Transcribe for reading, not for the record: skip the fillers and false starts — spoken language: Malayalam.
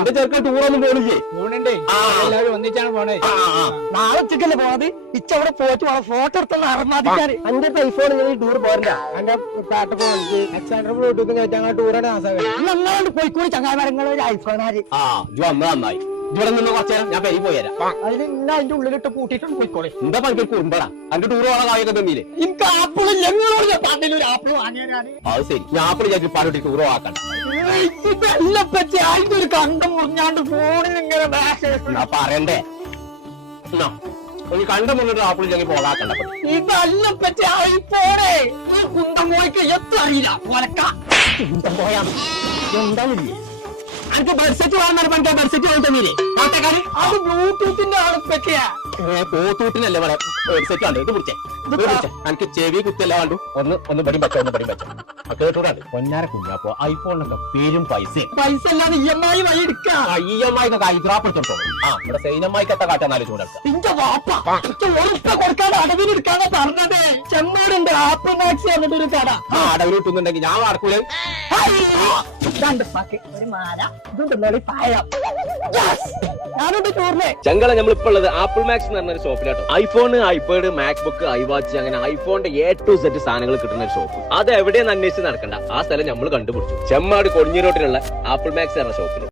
എന്റെ ചെറുക്കൻ ടൂറൊന്നും പോണില്ലേ? പോണണ്ടേ, എല്ലാവരും ഒന്നിച്ചാണ് പോണേ. നാളെ ഉച്ചക്കല്ലേ പോണത്? ഇച്ച അവിടെ പോയിട്ട് ഫോട്ടോ എടുത്തുള്ള അറമാതിക്കാൻ എന്റെ ഐഫോൺ ടൂർ പോരണ്ട. എന്റെ പാട്ട് പോയി എക്സാൻഡർ ബ്ലൂടൂത്ത് കഴിച്ചാൽ ടൂറാണ് നന്നായിട്ട് പോയിക്കൂടി ചങ്ങാമരങ്ങൾ ഒരു ഐഫോണാര്. ഇജ്ജ് വന്നതായി. ഇവിടെ നിന്ന് കുറച്ചേരം ഞാൻ പെരി പോയരാ. അതിന് ഇന്ന അതിന്റെ ഉള്ളിലിട്ട് പൂട്ടിയിട്ടുണ്ട് പോയിക്കോളെ. എന്താ പണിക്ക് കുറുമ്പടാ അന്റെ ടൂർ പോകാൻ കായൊക്കെ തന്നില്ലേ? എനിക്ക് ആപ്പിള് ഞങ്ങളോട് പണ്ടിലൊരു ആപ്പിള് വാങ്ങിയാല് അത് ശരി. ഞാൻ ആപ്പിൾ ചേച്ചി പറഞ്ഞിട്ട് ടൂർ ആക്കണ്ട. എല്ലാം പറ്റി അതിന്റെ ഒരു കണ്ടം മുറിഞ്ഞാണ്ട് ഫോണിൽ ഇങ്ങനെ എന്നാ പറയണ്ടേ? ഒരു കണ്ടം മുന്നിട്ട് ആപ്പിൾ ചേച്ചി പോകാക്കണ്ട. ഇതെല്ലാം പറ്റി ഐഫോണേ ഈ കുന്തം പോയിക്ക് എത്ര അറിയില്ല പോലക്ക കുന്തം പോയാണ് എന്താണില്ലേ? എനിക്ക് ബഡ്സെറ്റ് വാങ്ങാൻ പറ്റാ. ബഡ്സെറ്റ് വാങ്ങി തന്നീലേ പാട്ടക്കാര്? അത് ബ്ലൂടൂത്തിന്റെ ആളെ പറ്റിയാ. പോത്തൂട്ടിനല്ലേ പറയാം. ഹെഡ്സെറ്റ് ആണ്. ഇത് പിടിച്ചേ. എനിക്ക് ചെവി കുത്തല്ല വേണ്ടു. ഒന്ന് പടിയും വെച്ചോ, ഒന്ന് പടിയും വെച്ചോ. കേട്ടൂടാണ്ട് പൊന്നാര കുഞ്ഞാപ്പോ ഐഫോണിനൊക്കെ പേരും പൈസ അല്ലാതെ EMI വഴി എടുക്കാം. EMI ഒക്കെ ഹൈദരാബാദ് ഇവിടെ സൈനമ്മായിക്ക് എത്ര കാട്ടാന്നാലും ചൂടെടുക്കാം. നിന്റെ വാപ്പ ഉറപ്പ കൊടുക്കാതെ അടവിനെടുക്കാതെ പറഞ്ഞത്. ചെമ്മൂരുണ്ട് ആപ്പിൾ മാക്സ് എന്നിട്ടൊരു കട. അടവിൽ കിട്ടുന്നുണ്ടെങ്കിൽ ഞാൻ വാർക്കൂല. രണ്ട് പാക്ക് ഒരു മാല ഇതുണ്ടല്ലോ പായം. ഞാനുണ്ട് ടൂറിനെ. ചങ്കള നമ്മളിപ്പോ ഉള്ളത് ആപ്പിൾ മാക്സ് എന്ന് പറഞ്ഞ ഒരു ഷോപ്പിലാട്ടോ. ഐഫോൺ, ഐപാഡ്, മാക്ബുക്ക്, ഐവാച്ച് അങ്ങനെ ഐഫോണിന്റെ A to Z സാധനങ്ങൾ കിട്ടുന്ന ഒരു ഷോപ്പ്. അത് എവിടെയെന്ന് അന്വേഷിച്ച് നടക്കണ്ട. ആ സ്ഥലം നമ്മൾ കണ്ടുപിടിച്ചു. ചെമ്മാട് കൊടിഞ്ഞിരോട്ടിലുള്ള ആപ്പിൾ മാക്സ് എന്ന ഷോപ്പിൽ.